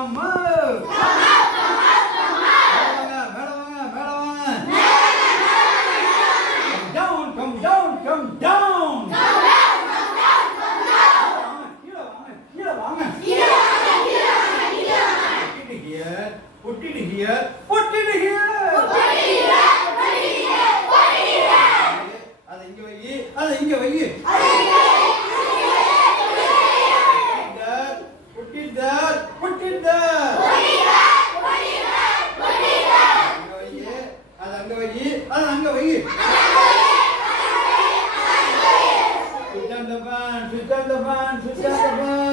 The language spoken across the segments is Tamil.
Come on! Come down! Come down! Put it here. Put it here. Ada inga vai. Put it there. Put it there. Ada anga vai. Switch on the fan. Switch on the fan. Switch on the fan.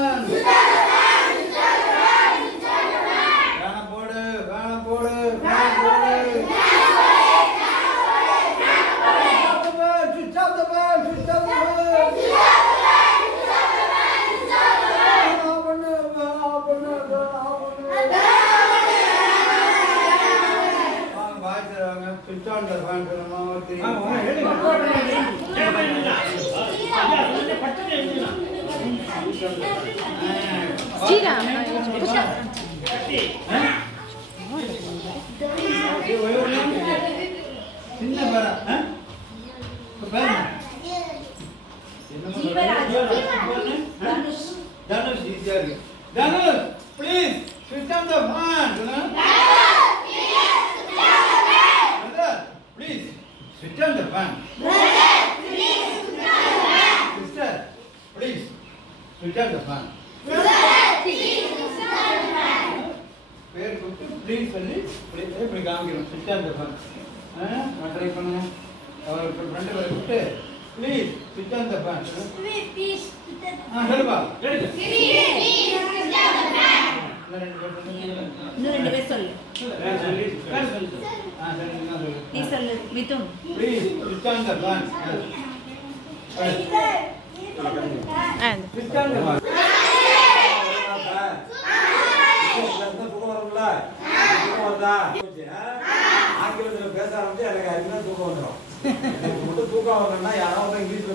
Danush, please switch on the fan. Please switch on the fan. Sister, please switch on the fan. Where go to? Please, please காமிக்கிறோம். Switch on the fan. Try பண்ணுங்க. அவருக்கு ஃப்ரெண்ட் வர விட்டு please switch on the fan. Please. சொல்லுப்பா. ரெண்டு பேர் சொல்லு. நீ சொல்லு Mithun. Please switch on the fan. And switch on the fan. ஆங்கிலத்தில் பேச ஆரம்பிச்சு எனக்கு அதுதான் தூக்கம் வந்துடும். தூக்கம் வரணும்னா யாராவது இங்கிலீஷ்ல